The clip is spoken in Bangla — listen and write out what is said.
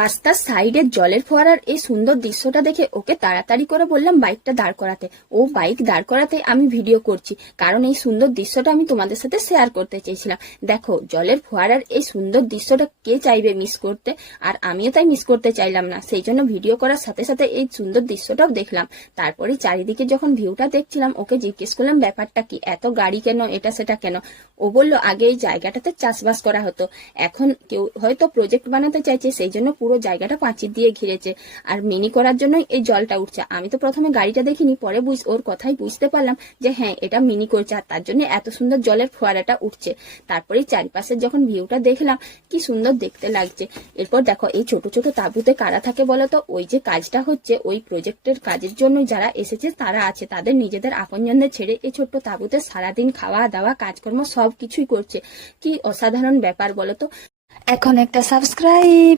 রাস্তার সাইডের জলের ফোয়ারার এই সুন্দর দৃশ্যটা দেখে ওকে তাড়াতাড়ি করে বললাম বাইকটা দাঁড় করাতে। ও বাইক দাঁড় করাতে আমি ভিডিও করছি, কারণ এই সুন্দর দৃশ্যটা আমি তোমাদের সাথে শেয়ার করতে চেয়েছিলাম। দেখো, জলের ফোয়ারার এই সুন্দর দৃশ্যটা কে চাইবে মিস করতে, আর আমিও তাই মিস করতে চাইলাম না। সেই জন্য ভিডিও করার সাথে সাথে এই সুন্দর দৃশ্যটাও দেখলাম। তারপরে চারিদিকে যখন ভিউটা দেখছিলাম, ওকে জিজ্ঞেস করলাম ব্যাপারটা কি, এত গাড়ি কেন, এটা সেটা কেন। ও বললো আগে এই জায়গাটাতে চাষবাস করা হতো, এখন কেউ হয়তো প্রজেক্ট বানাতে চাইছে, সেই জন্য পুরো জায়গাটা পাঁচিল দিয়ে ঘিরেছে, আর মিনি করার জন্যই এই জলটা উঠছে। আমি তো প্রথমে গাড়িটা দেখিনি, পরে ওর কথাই বুঝতে পারলাম যে হ্যাঁ, এটা মিনি করছে, আর তার জন্য এত সুন্দর জলের ফোয়ারাটা উঠছে। তারপরে চারিপাশের যখন ভিউটা দেখলাম, কি সুন্দর দেখতে লাগছে। এরপর দেখো, এই ছোট ছোট তাঁবুতে কারা থাকে বলতো, ওই যে কাজটা হচ্ছে, ওই প্রজেক্টের কাজের জন্য যারা এসেছে তারা আছে, তাদের নিজেদের আপনজনদের ছেড়ে এই ছোট্ট তাঁবুতে সারাদিন খাওয়া দাওয়া কাজকর্ম সবকিছুই করছে। কি অসাধারণ ব্যাপার বলতো। এখন একটা সাবস্ক্রাইব